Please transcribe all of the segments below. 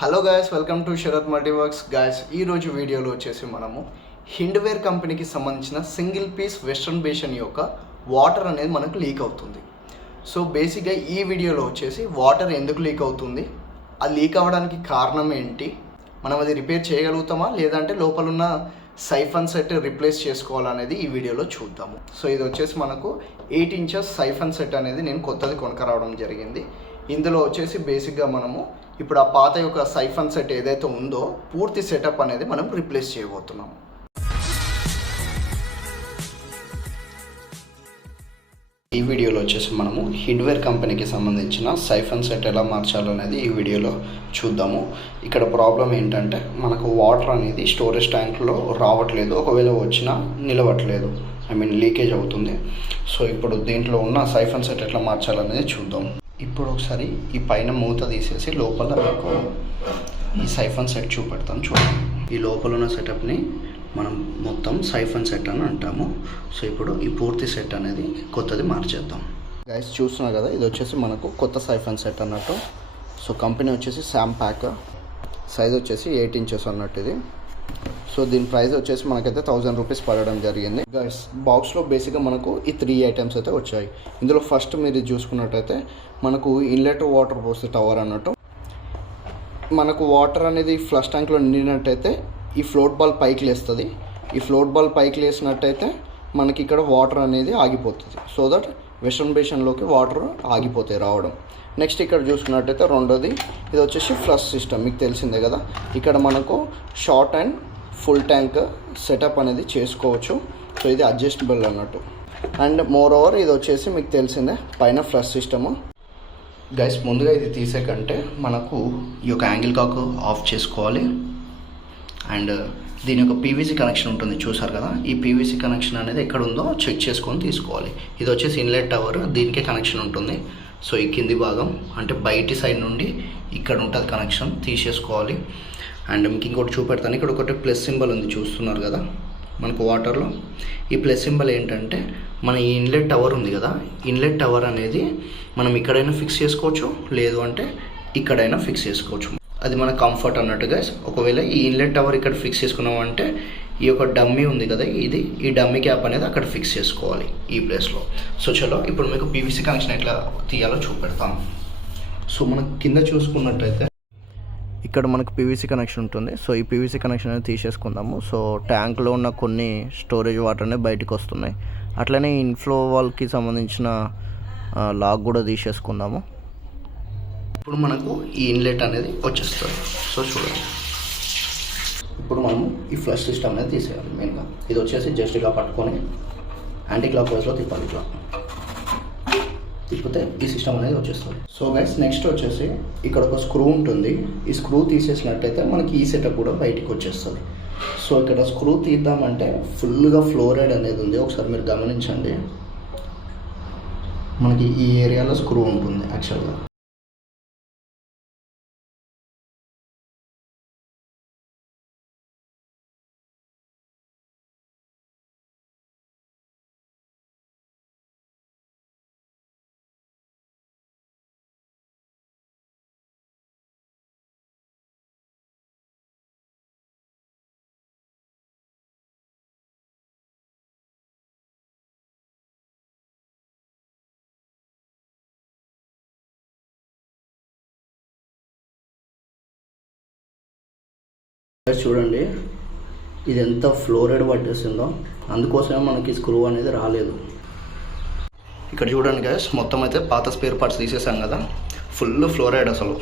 Hello guys, welcome to Sharath Multiworks. Guys, ఈరోజు వీడియోలో వచ్చేసి మనము హిండ్వేర్ కంపెనీకి సంబంధించిన సింగిల్ పీస్ వెస్ట్రన్ బేషన్ యొక్క వాటర్ అనేది మనకు లీక్ అవుతుంది. సో బేసిక్గా ఈ వీడియోలో వచ్చేసి వాటర్ ఎందుకు లీక్ అవుతుంది, అది లీక్ అవ్వడానికి కారణం ఏంటి, మనం అది రిపేర్ చేయగలుగుతామా లేదంటే లోపల ఉన్న సైఫన్ సెట్ రిప్లేస్ చేసుకోవాలనేది ఈ వీడియోలో చూద్దాము. సో ఇది వచ్చేసి మనకు 8 ఇంచెస్ సైఫన్ సెట్ అనేది నేను కొత్తది కొనుక్కరావడం జరిగింది. ఇందులో వచ్చేసి బేసిక్గా మనము ఇప్పుడు ఆ పాత యొక్క సైఫన్ సెట్ ఏదైతే ఉందో పూర్తి సెటప్ అనేది మనం రిప్లేస్ చేయబోతున్నాము. ఈ వీడియోలో వచ్చేసి మనము హిండ్వేర్ కంపెనీకి సంబంధించిన సైఫన్ సెట్ ఎలా మార్చాలనేది ఈ వీడియోలో చూద్దాము. ఇక్కడ ప్రాబ్లం ఏంటంటే మనకు వాటర్ అనేది స్టోరేజ్ ట్యాంక్లో రావట్లేదు, ఒకవేళ వచ్చినా నిలవట్లేదు, లీకేజ్ అవుతుంది. సో ఇప్పుడు దీంట్లో ఉన్న సైఫన్ సెట్ ఎట్లా మార్చాలనేది చూద్దాం. ఇప్పుడు ఒకసారి ఈ పైన మూత తీసేసి లోపల మీకు ఈ సైఫన్ సెట్ చూపెడతాను చూడండి. ఈ లోపల ఉన్న సెటప్ని మనం మొత్తం సైఫన్ సెట్ అని అంటాము. సో ఇప్పుడు ఈ పూర్తి సెట్ అనేది కొత్తది మార్చేద్దాం. గైస్ చూస్తున్నారు కదా, ఇది వచ్చేసి మనకు కొత్త సైఫన్ సెట్ అన్నట్టు. సో కంపెనీ వచ్చేసి శాంపాక్, సైజ్ వచ్చేసి 8 ఇంచెస్ అన్నట్టు ఇది. సో దీని ప్రైస్ వచ్చేసి మనకైతే 1000 రూపీస్ పడడం జరిగింది. గైస్ బాక్స్లో బేసిక్గా మనకు ఈ 3 ఐటమ్స్ అయితే వచ్చాయి. ఇందులో ఫస్ట్ మీరు చూసుకున్నట్టయితే మనకు ఇన్లెట్ వాటర్ పోస్తే టవర్ అన్నట్టు. మనకు వాటర్ అనేది ఫ్లష్ ట్యాంక్లో నిండినట్టయితే ఈ ఫ్లోట్ బాల్ పైకి లేస్తుంది. ఈ ఫ్లోట్ బాల్ పైకి లేసినట్టయితే మనకి ఇక్కడ వాటర్ అనేది ఆగిపోతుంది. సో దట్ వెస్ట్రన్ బేషన్లోకి వాటర్ ఆగిపోతాయి రావడం. నెక్స్ట్ ఇక్కడ చూసుకున్నట్టయితే రెండోది ఇది వచ్చేసి ఫ్లష్ సిస్టమ్, మీకు తెలిసిందే కదా. ఇక్కడ మనకు short and full tank setup అనేది చేసుకోవచ్చు. సో ఇది అడ్జస్టబుల్ అన్నట్టు. అండ్ మోర్ ఓవర్ ఇది వచ్చేసి మీకు తెలిసిందే పైన ఫ్లష్ సిస్టము. గైస్ ముందుగా ఇది తీసే కంటే మనకు ఈ యొక్క యాంగిల్ కాక్ ఆఫ్ చేసుకోవాలి. అండ్ దీని యొక్క పీవీసీ కనెక్షన్ ఉంటుంది చూసారు కదా, ఈ పీవీసీ కనెక్షన్ అనేది ఎక్కడ ఉందో చెక్ చేసుకొని తీసుకోవాలి. ఇది వచ్చేసి ఇన్లెట్ టవర్, దీనికే కనెక్షన్ ఉంటుంది. సో ఈ కింది భాగం అంటే బయటి సైడ్ నుండి ఇక్కడ ఉంటుంది కనెక్షన్, తీసేసుకోవాలి. అండ్ మీకు ఇంకోటి చూపెడతాను, ఇక్కడ ఒకటి ప్లస్ సింబల్ ఉంది చూస్తున్నారు కదా మనకు వాటర్లో. ఈ ప్లస్ సింబల్ ఏంటంటే మన ఈ ఇన్లెట్ టవర్ ఉంది కదా, ఇన్లెట్ టవర్ అనేది మనం ఇక్కడైనా ఫిక్స్ చేసుకోవచ్చు, లేదు అంటే ఇక్కడైనా ఫిక్స్ చేసుకోవచ్చు. అది మన కంఫర్ట్ అన్నట్టు గైస్. ఒకవేళ ఈ ఇన్లెట్ టవర్ ఇక్కడ ఫిక్స్ చేసుకున్నామంటే ఈ యొక్క డమ్మీ ఉంది కదా, ఈ డమ్మీ క్యాప్ అనేది అక్కడ ఫిక్స్ చేసుకోవాలి ఈ ప్లేస్లో. సో చలో ఇప్పుడు మీకు పీవీసీ కనెక్షన్ ఎట్లా తీయాలో చూపెడతాం. సో మనకు కింద చూసుకున్నట్టయితే ఇక్కడ మనకు పీవీసీ కనెక్షన్ ఉంటుంది. సో ఈ పీవీసీ కనెక్షన్ అనేది తీసేసుకుందాము. సో ట్యాంక్లో ఉన్న కొన్ని స్టోరేజ్ వాటర్ అనేది బయటకు వస్తున్నాయి. అట్లనే ఇన్ఫ్లో వాల్కి సంబంధించిన లాక్ కూడా తీసేసుకుందాము. ఇప్పుడు మనకు ఈ ఇన్లెట్ అనేది వచ్చేస్తుంది. సో చూడండి, ఇప్పుడు మనము ఈ ఫ్లష్ సిస్టమ్ అనేది తీసేయాలి. మెయిన్గా ఇది వచ్చేసి జస్ట్ ఇలా పట్టుకొని యాంటీ క్లాక్ వైజ్లో తిప్పాలి. ఇట్లా తిప్పితే ఈ సిస్టమ్ అనేది వచ్చేస్తుంది. సో గైస్ నెక్స్ట్ వచ్చేసి ఇక్కడ ఒక స్క్రూ ఉంటుంది. ఈ స్క్రూ తీసేసినట్టయితే మనకి ఈ సెటప్ కూడా బయటికి వచ్చేస్తుంది. సో ఇక్కడ స్క్రూ తీద్దామంటే ఫుల్గా ఫ్లోరైడ్ అనేది ఉంది, ఒకసారి మీరు గమనించండి. మనకి ఈ ఏరియాలో స్క్రూ ఉంటుంది యాక్చువల్గా. చూడండి ఇది ఎంత ఫ్లోరైడ్ పట్టేసిందో, అందుకోసమే మనకి స్క్రూ అనేది రాలేదు. ఇక్కడ చూడండి గైస్, మొత్తం అయితే పాత స్పేర్ పార్ట్స్ తీసేసాం కదా, ఫుల్ ఫ్లోరైడ్ అసలు.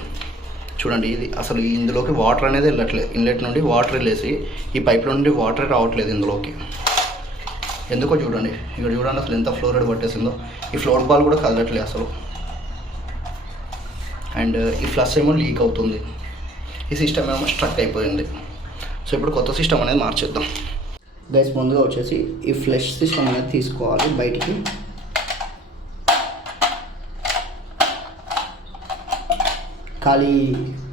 చూడండి ఇది అసలు ఇందులోకి వాటర్ అనేది వెళ్ళట్లేదు. ఇన్లెట్ నుండి వాటర్ వెళ్ళేసి ఈ పైప్ నుండి వాటర్ రావట్లేదు ఇందులోకి. ఎందుకో చూడండి, ఇక్కడ చూడండి అసలు ఎంత ఫ్లోరైడ్ పట్టేసిందో. ఈ ఫ్లోట్ బాల్ కూడా కదలట్లేదు అసలు. అండ్ ఈ ఫ్లష్ ఏమో లీక్ అవుతుంది, ఈ సిస్టమ్ ఏమో స్ట్రక్ అయిపోయింది. సో ఇప్పుడు కొత్త సిస్టమ్ అనేది మార్చేద్దాం. గైస్ ముందుగా వచ్చేసి ఈ ఫ్లష్ సిస్టమ్ అనేది తీసుకోవాలి బయటికి. ఖాళీ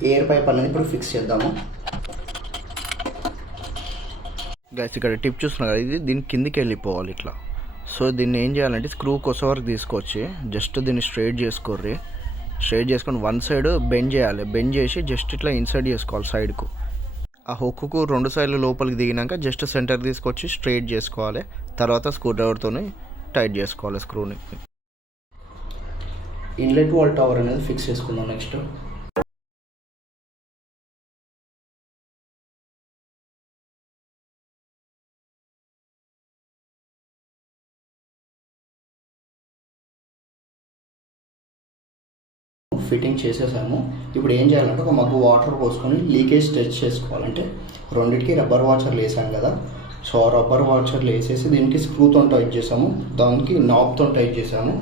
ఎయిర్ పైప్ అనేది ఇప్పుడు ఫిక్స్ చేద్దాము. గైస్ ఇక్కడ టిప్ చూస్తున్నారు కదా, ఇది దీని కిందికి వెళ్ళిపోవాలి ఇట్లా. సో దీన్ని ఏం చేయాలంటే స్క్రూ కొస వరకు తీసుకొచ్చి జస్ట్ దీన్ని స్ట్రైట్ చేసుకోర్రి. స్ట్రైట్ చేసుకొని వన్ సైడ్ బెండ్ చేయాలి. బెండ్ చేసి జస్ట్ ఇట్లా ఇన్సర్ట్ చేసుకోవాలి సైడ్కు. ఆ హుక్కు 2 సైడ్లు లోపలికి దిగినాక జస్ట్ సెంటర్ తీసుకొచ్చి స్ట్రైట్ చేసుకోవాలి. తర్వాత స్క్రూ డ్రైవర్తో టైట్ చేసుకోవాలి స్క్రూని. ఇన్లెట్ వాల్ టవర్ అనేది ఫిక్స్ చేసుకుందాం. నెక్స్ట్ ఫిట్టింగ్ చేసేసాము. ఇప్పుడు ఏం చేయాలంటే ఒక మగ్గు వాటర్ పోసుకొని లీకేజ్ టెస్ట్ చేసుకోవాలంటే రెండింటికి రబ్బర్ వాచర్లు వేసాం కదా. సో ఆ రబ్బర్ వాచర్లు వేసేసి దీనికి స్క్రూతో టైట్ చేసాము, దానికి నాబ్తో టైట్ చేసాము.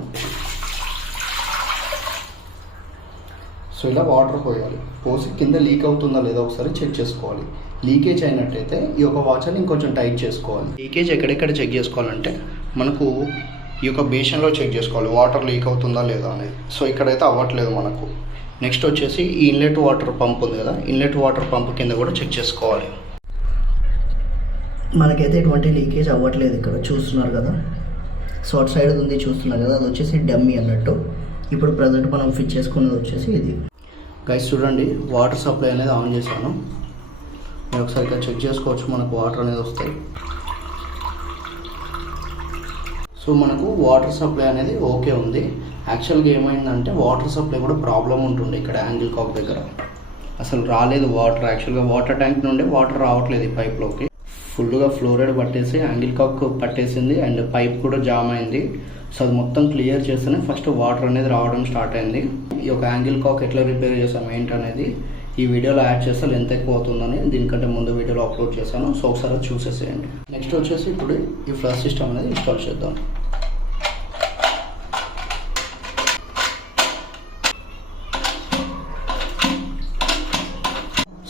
సో ఇలా వాటర్ పోయాలి. పోసి కింద లీక్ అవుతుందా లేదా ఒకసారి చెక్ చేసుకోవాలి. లీకేజ్ అయినట్టయితే ఈ యొక్క వాచర్ని ఇంకొంచెం టైట్ చేసుకోవాలి. లీకేజ్ ఎక్కడెక్కడ చెక్ చేసుకోవాలంటే మనకు ఈ యొక్క బేషన్లో చెక్ చేసుకోవాలి వాటర్ లీక్ అవుతుందా లేదా అనేది. సో ఇక్కడైతే అవ్వట్లేదు మనకు. నెక్స్ట్ వచ్చేసి ఈ ఇన్లెట్ వాటర్ పంప్ ఉంది కదా, ఇన్లెట్ వాటర్ పంప్ కింద కూడా చెక్ చేసుకోవాలి. మనకైతే ఎటువంటి లీకేజ్ అవ్వట్లేదు. ఇక్కడ చూస్తున్నారు కదా, సో అటు సైడ్ ఉంది చూస్తున్నారు కదా, అది వచ్చేసి డమ్మీ అన్నట్టు. ఇప్పుడు ప్రజెంట్ మనం ఫిట్ చేసుకున్నది వచ్చేసి ఇది. గైస్ చూడండి, వాటర్ సప్లై అనేది ఆన్ చేశాను. మీరు ఒకసారి ఇక్కడ చెక్ చేసుకోవచ్చు, మనకు వాటర్ అనేది వస్తాయి. సో మనకు వాటర్ సప్లై అనేది ఓకే ఉంది. యాక్చువల్గా ఏమైందంటే వాటర్ సప్లై కూడా ప్రాబ్లం ఉంటుండే ఇక్కడ యాంగిల్ కాక్ దగ్గర. అసలు రాలేదు వాటర్. యాక్చువల్గా వాటర్ ట్యాంక్ నుండి వాటర్ రావట్లేదు ఈ పైప్లోకి. ఫుల్గా ఫ్లోరైడ్ పట్టేసి యాంగిల్ కాక్ పట్టేసింది అండ్ పైప్ కూడా జామ్ అయింది. సో అది మొత్తం క్లియర్ చేస్తేనే ఫస్ట్ వాటర్ అనేది రావడం స్టార్ట్ అయింది. ఈ యొక్క యాంగిల్ కాక్ ఎట్లా రిపేర్ చేసాం ఏంటనేది ఈ వీడియోలో యాడ్ చేస్తే లెంత్ ఎక్కువ అవుతుందని దీనికంటే ముందు వీడియోలో అప్లోడ్ చేశాను. సో ఒకసారి చూసేసేయండి. నెక్స్ట్ వచ్చేసి ఇప్పుడు ఈ ఫ్లష్ సిస్టమ్ అనేది ఇన్స్టాల్ చేద్దాం.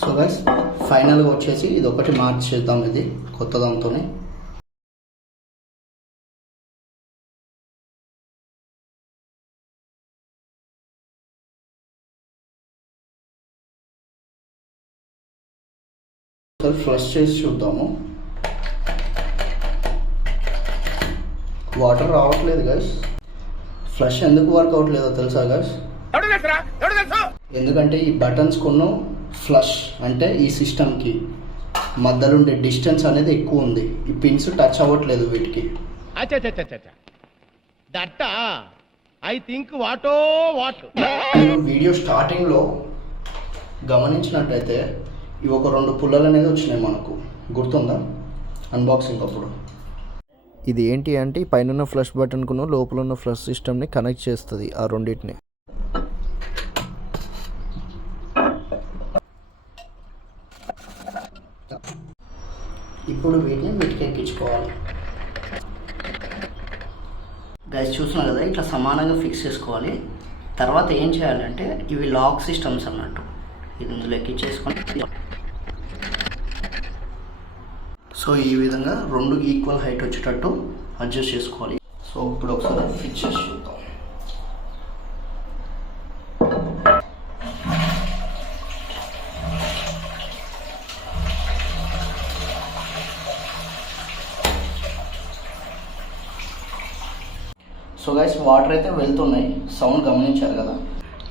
సో గైస్ ఫైనల్గా వచ్చేసి ఇది ఒకటి మార్చేద్దాం, ఇది కొత్త దాంతోనే. ఫ్లష్ చేసి చూద్దాము. వాటర్ రావట్లేదు గైస్. ఫ్లష్ ఎందుకు వర్క్ అవ్వట్లేదో తెలుసా గైస్? ఎందుకంటే ఈ బటన్స్ కొన్న ఫ్లష్ అంటే ఈ సిస్టమ్కి మధ్యలో ఉండే డిస్టెన్స్ అనేది ఎక్కువ ఉంది. ఈ పిన్స్ టచ్ అవ్వట్లేదు వీటికి. వీడియో స్టార్టింగ్లో గమనించినట్టయితే ఇవి ఒక 2 పుల్లలు అనేది వచ్చినాయి మనకు, గుర్తుందా అన్బాక్సింగ్ అప్పుడు? ఇది ఏంటి అంటే పైన ఫ్లష్ బటన్కును లోపల ఉన్న ఫ్లష్ సిస్టమ్ని కనెక్ట్ చేస్తుంది ఆ రెండింటిని. ఇప్పుడు వీటిని వీటికి ఎక్కించుకోవాలి. గైస్ చూస్తున్నారు కదా, ఇట్లా సమానంగా ఫిక్స్ చేసుకోవాలి. తర్వాత ఏం చేయాలంటే ఇవి లాక్ సిస్టమ్స్ అన్నట్టు, ఇది ఇందులో ఎక్కించేసుకొని సో ఈ విధంగా 2 ఈక్వల్ హైట్ వచ్చేటట్టు అడ్జస్ట్ చేసుకోవాలి. సో ఇప్పుడు ఒకసారి ఫిట్ చేసి చూద్దాం. సో గైస్ వాటర్ అయితే వెళ్తున్నాయి, సౌండ్ గమనించారు కదా.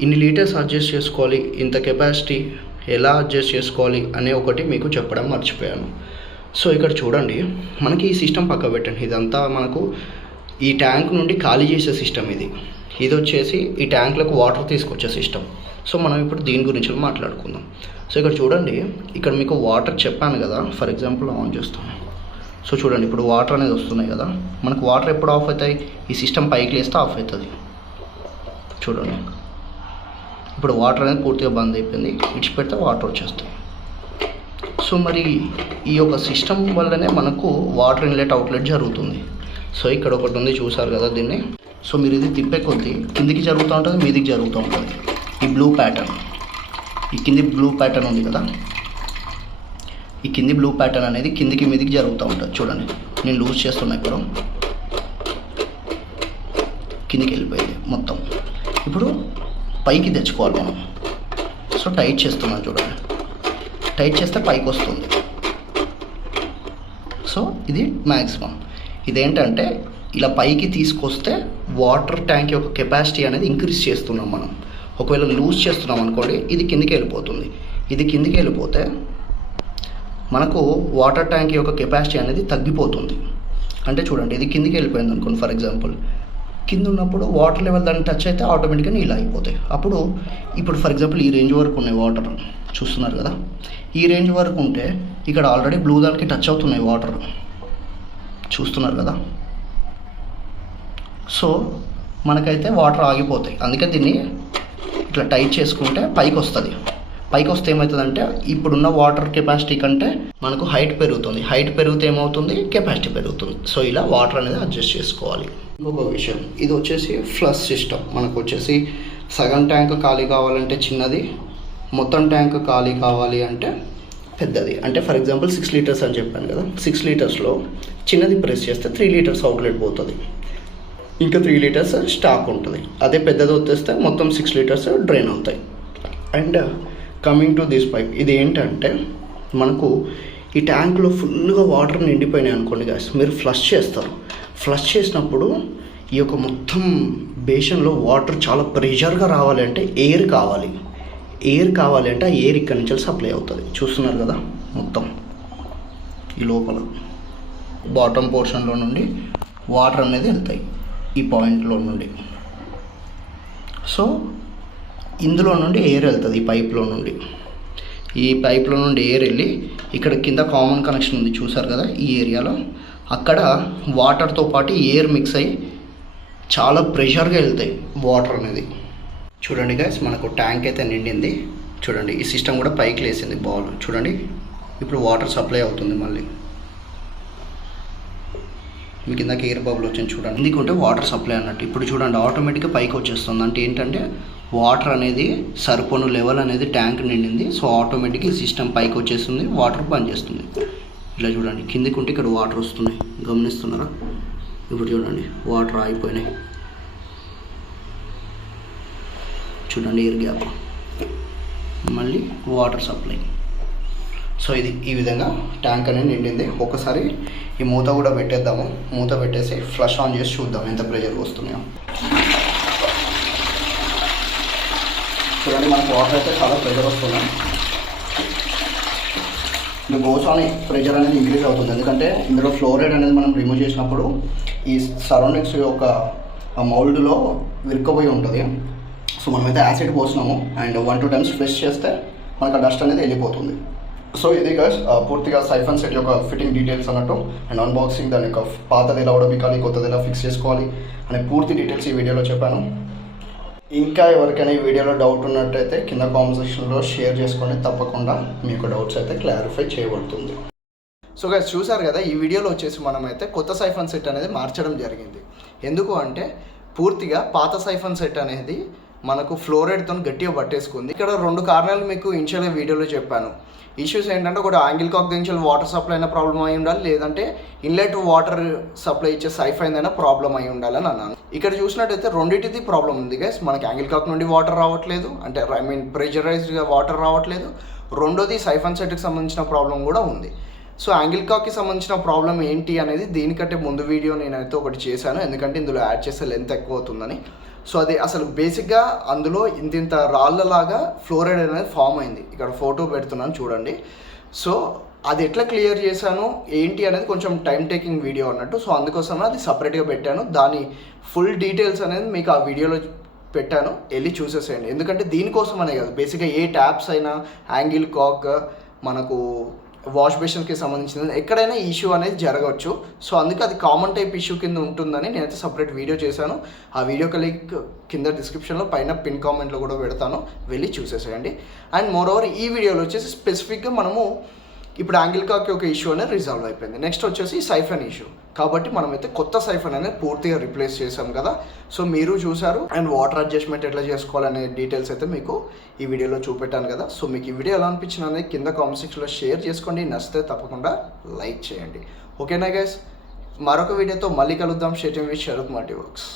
ఇన్ని లీటర్స్ అడ్జస్ట్ చేసుకోవాలి, ఇంత కెపాసిటీ ఎలా అడ్జస్ట్ చేసుకోవాలి అనే ఒకటి మీకు చెప్పడం మర్చిపోయాను. సో ఇక్కడ చూడండి, మనకి ఈ సిస్టమ్ పక్క పెట్టండి. ఇదంతా మనకు ఈ ట్యాంక్ నుండి ఖాళీ చేసే సిస్టమ్ ఇది. ఇది వచ్చేసి ఈ ట్యాంక్లకు వాటర్ తీసుకొచ్చే సిస్టమ్. సో మనం ఇప్పుడు దీని గురించి మాట్లాడుకుందాం. సో ఇక్కడ చూడండి, ఇక్కడ మీకు వాటర్ చెప్పాను కదా, ఫర్ ఎగ్జాంపుల్ ఆన్ చేస్తాను. సో చూడండి, ఇప్పుడు వాటర్ అనేది వస్తున్నాయి కదా. మనకు వాటర్ ఎప్పుడు ఆఫ్ అవుతాయి? ఈ సిస్టమ్ పైకి లేస్తే ఆఫ్ అవుతుంది. చూడండి, ఇప్పుడు వాటర్ అనేది పూర్తిగా బంద్ అయిపోయింది. ఇడిచిపెడితే వాటర్ వచ్చేస్తాయి. సో మరి ఈ యొక్క సిస్టమ్ వల్లనే మనకు వాటర్ ఇన్లెట్ అవుట్లెట్ జరుగుతుంది. సో ఇక్కడ ఒకటి ఉంది చూసారు కదా దీన్ని. సో మీరు ఇది తిప్పే కొద్దీ కిందికి జరుగుతూ ఉంటుంది, మీదికి జరుగుతూ ఉంటుంది. ఈ బ్లూ ప్యాటర్న్, ఈ కింది బ్లూ ప్యాటర్న్ ఉంది కదా, ఈ కింది బ్లూ ప్యాటర్న్ అనేది కిందికి మీదికి జరుగుతూ ఉంటుంది. చూడండి, నేను లూజ్ చేస్తున్నా, ఇప్పుడు కిందికి వెళ్ళిపోయింది మొత్తం. ఇప్పుడు పైకి తెచ్చుకోవాలి మనం. సో టైట్ చేస్తున్నాను చూడండి, టైట్ చేస్తే పైకి వస్తుంది. సో ఇది మ్యాక్సిమం. ఇదేంటంటే ఇలా పైకి తీసుకొస్తే వాటర్ ట్యాంక్ యొక్క కెపాసిటీ అనేది ఇంక్రీజ్ చేస్తున్నాం మనం. ఒకవేళ లూజ్ చేస్తున్నాం అనుకోండి, ఇది కిందికి వెళ్ళిపోతుంది. ఇది కిందికి వెళ్ళిపోతే మనకు వాటర్ ట్యాంక్ యొక్క కెపాసిటీ అనేది తగ్గిపోతుంది. అంటే చూడండి, ఇది కిందికి వెళ్ళిపోయింది అనుకోండి. ఫర్ ఎగ్జాంపుల్ కింద ఉన్నప్పుడు వాటర్ లెవెల్ దాన్ని టచ్ అయితే ఆటోమేటిక్గా నీళ్ళు అయిపోతాయి. ఇప్పుడు ఫర్ ఎగ్జాంపుల్ ఈ రేంజ్ వరకు ఉన్నాయి వాటర్, చూస్తున్నారు కదా. ఈ రేంజ్ వరకు ఉంటే ఇక్కడ ఆల్రెడీ బ్లూ దానికి టచ్ అవుతున్నాయి వాటర్, చూస్తున్నారు కదా. సో మనకైతే వాటర్ ఆగిపోతాయి. అందుకే దీన్ని ఇట్లా టైట్ చేసుకుంటే పైకి వస్తుంది. పైకి వస్తే ఏమవుతుందంటే ఇప్పుడున్న వాటర్ కెపాసిటీ కంటే మనకు హైట్ పెరుగుతుంది. హైట్ పెరిగితే ఏమవుతుంది, కెపాసిటీ పెరుగుతుంది. సో ఇలా వాటర్ అనేది అడ్జస్ట్ చేసుకోవాలి. ఇంకొక విషయం, ఇది వచ్చేసి ఫ్లష్ సిస్టమ్. మనకు వచ్చేసి సగం ట్యాంక్ ఖాళీ కావాలంటే చిన్నది, మొత్తం ట్యాంక్ ఖాళీ కావాలి అంటే పెద్దది. అంటే ఫర్ ఎగ్జాంపుల్ 6 లీటర్స్ అని చెప్పాను కదా, 6 లీటర్స్లో చిన్నది ప్రెస్ చేస్తే 3 లీటర్స్ అవుట్లెట్ పోతుంది, ఇంకా 3 లీటర్స్ స్టాక్ ఉంటుంది. అదే పెద్దది వచ్చేస్తే మొత్తం 6 లీటర్స్ డ్రైన్ అవుతాయి. And coming to this pipe, ఇది ఏంటంటే మనకు ఈ ట్యాంక్లో ఫుల్గా వాటర్ నిండిపోయినాయి అనుకోండి గాయ్స్, మీరు ఫ్లష్ చేస్తారు. ఫ్లష్ చేసినప్పుడు ఈ యొక్క మొత్తం బేషన్లో వాటర్ చాలా ప్రెషర్గా రావాలి అంటే ఎయిర్ కావాలి. ఎయిర్ కావాలి అంటే ఆ ఎయిర్ ఇక్కడి నుంచి సప్లై అవుతుంది. చూస్తున్నారు కదా, మొత్తం ఈ లోపల బాటమ్ పోర్షన్లో నుండి వాటర్ అనేది వెళ్తాయి ఈ పాయింట్లో నుండి. సో ఇందులో నుండి ఎయిర్ వెళ్తుంది ఈ పైప్లో నుండి. ఈ పైప్లో నుండి ఎయిర్ వెళ్ళి ఇక్కడ కింద కామన్ కనెక్షన్ ఉంది, చూసారు కదా ఈ ఏరియాలో. అక్కడ వాటర్తో పాటు ఎయిర్ మిక్స్ అయ్యి చాలా ప్రెషర్గా వెళ్తాయి వాటర్ అనేది. చూడండి గైస్, మనకు ట్యాంక్ అయితే నిండింది. చూడండి ఈ సిస్టమ్ కూడా పైకి లేసింది బాల్. చూడండి ఇప్పుడు వాటర్ సప్లై అవుతుంది. మళ్ళీ మీకు ఇందాక ఎయిర్ బబుల్ వచ్చింది చూడండి, ఎందుకంటే వాటర్ సప్లై అన్నట్టు. ఇప్పుడు చూడండి ఆటోమేటిక్గా పైకి వచ్చేస్తుంది. అంటే ఏంటంటే వాటర్ అనేది సరిపోను లెవెల్ అనేది ట్యాంక్ నిండింది. సో ఆటోమేటిక్గా ఈ సిస్టమ్ పైకి వచ్చేస్తుంది, వాటర్ పనిచేస్తుంది. ఇలా చూడండి, కిందికి ఉంటే ఇక్కడ వాటర్ వస్తున్నాయి, గమనిస్తున్నారా. ఇప్పుడు చూడండి వాటర్ ఆగిపోయినాయి. చూడండి ఎయిర్ గ్యాప్, మళ్ళీ వాటర్ సప్లై. సో ఇది ఈ విధంగా ట్యాంక్ అనేది నిండింది. ఒకసారి ఈ మూత కూడా పెట్టేద్దాము. మూత పెట్టేసి ఫ్లష్ ఆన్ చేసి చూద్దాం ఎంత ప్రెషర్ వస్తున్నాయో. చూడండి మనకు వాటర్ అయితే చాలా ప్రెషర్ వస్తున్నాయి. ఇది గోసాని ప్రెషర్ అనేది ఇంక్రీజ్ అవుతుంది, ఎందుకంటే ఇందులో ఫ్లోరైడ్ అనేది మనం రిమూవ్ చేసినప్పుడు ఈ సరౌండింగ్స్ యొక్క మౌల్డ్లో విరుక్కుపోయి ఉంటుంది. సో మనమైతే యాసిడ్ పోసినాము అండ్ 1-2 టైమ్స్ ఫ్రెష్ చేస్తే మనకు ఆ డస్ట్ అనేది వెళ్ళిపోతుంది. సో ఇది గైస్ పూర్తిగా సైఫన్ సెట్ యొక్క ఫిట్టింగ్ డీటెయిల్స్ అన్నట్టు అండ్ అన్బాక్సింగ్, దాని యొక్క పాతది ఎలా ఉడబికాలి, కొత్తది ఎలా ఫిక్స్ చేసుకోవాలి అనే పూర్తి డీటెయిల్స్ ఈ వీడియోలో చెప్పాను. ఇంకా ఎవరికైనా ఈ వీడియోలో డౌట్ ఉన్నట్టయితే కింద కామెంట్ సెక్షన్లో షేర్ చేసుకోండి. తప్పకుండా మీ యొక్క డౌట్స్ అయితే క్లారిఫై చేయబడుతుంది. సో గైస్ చూసారు కదా, ఈ వీడియోలో వచ్చేసి మనమైతే కొత్త సైఫన్ సెట్ అనేది మార్చడం జరిగింది. ఎందుకు అంటే పూర్తిగా పాత సైఫన్ సెట్ అనేది మనకు ఫ్లోరైడ్తో గట్టిగా పట్టేసుకుంది. ఇక్కడ 2 కారణాలు మీకు ఇనిషియల్గా వీడియోలో చెప్పాను. ఇష్యూస్ ఏంటంటే ఒకటి యాంగిల్ కాక్ నుంచి వాటర్ సప్లై అయినా ప్రాబ్లం అయి ఉండాలి, లేదంటే ఇన్లెట్ వాటర్ సప్లై ఇచ్చే సైఫైన్ అయినా ప్రాబ్లం అయి ఉండాలని అన్నాను. ఇక్కడ చూసినట్టయితే రెండింటిది ప్రాబ్లం ఉంది గైస్. మనకి యాంగిల్ కాక్ నుండి వాటర్ రావట్లేదు, అంటే ప్రెషరైజ్డ్గా వాటర్ రావట్లేదు. రెండోది సైఫన్ సెట్కి సంబంధించిన ప్రాబ్లం కూడా ఉంది. సో యాంగిల్ కాక్కి సంబంధించిన ప్రాబ్లం ఏంటి అనేది దీనికంటే ముందు వీడియో నేనైతే ఒకటి చేశాను, ఎందుకంటే ఇందులో యాడ్ చేస్తే లెంత్ ఎక్కువ అవుతుందని. సో అది అసలు బేసిక్గా అందులో ఇంత రాళ్ళలాగా ఫ్లోరైడ్ అనేది ఫామ్ అయింది. ఇక్కడ ఫోటో పెడుతున్నాను చూడండి. సో అది ఎట్లా క్లియర్ చేశాను ఏంటి అనేది కొంచెం టైం టేకింగ్ వీడియో అన్నట్టు. సో అందుకోసమే అది సపరేట్గా పెట్టాను. దాని ఫుల్ డీటెయిల్స్ అనేది మీకు ఆ వీడియోలో పెట్టాను, వెళ్ళి చూసేసేయండి. ఎందుకంటే దీనికోసం అనే కాదు, బేసిక్గా ఏ ట్యాప్స్ అయినా యాంగిల్ కాక్ మనకు వాష్ బేషన్కి సంబంధించిన ఎక్కడైనా ఇష్యూ అనేది జరగవచ్చు. సో అందుకే అది కామన్ టైప్ ఇష్యూ కింద ఉంటుందని నేనైతే సపరేట్ వీడియో చేశాను. ఆ వీడియోకి లింక్ కింద డిస్క్రిప్షన్లో పైన పిన్ కామెంట్లో కూడా పెడతాను, వెళ్ళి చూసేసేయండి. అండ్ మోర్ ఓవర్ ఈ వీడియోలో వచ్చేసి స్పెసిఫిక్గా మనము ఇప్పుడు యాంగిల్ కాక్ యొక్క ఇష్యూ అనేది రిజాల్వ్ అయిపోయింది. నెక్స్ట్ వచ్చేసి సైఫన్ ఇష్యూ. కాబట్టి మనమైతే కొత్త సైఫన్ అనేది పూర్తిగా రిప్లేస్ చేసాం కదా. సో మీరు చూసారు. అండ్ వాటర్ అడ్జస్ట్మెంట్ ఎట్లా చేసుకోవాలనే డీటెయిల్స్ అయితే మీకు ఈ వీడియోలో చూపెట్టాను కదా. సో మీకు ఈ వీడియో ఎలా అనిపించింది అనేది కింద కామెంట్ సెక్షన్లో షేర్ చేసుకోండి. నచ్చితే తప్పకుండా లైక్ చేయండి. ఓకేనా గైస్, మరొక వీడియోతో మళ్ళీ కలుద్దాం. Share with Sharath multi works.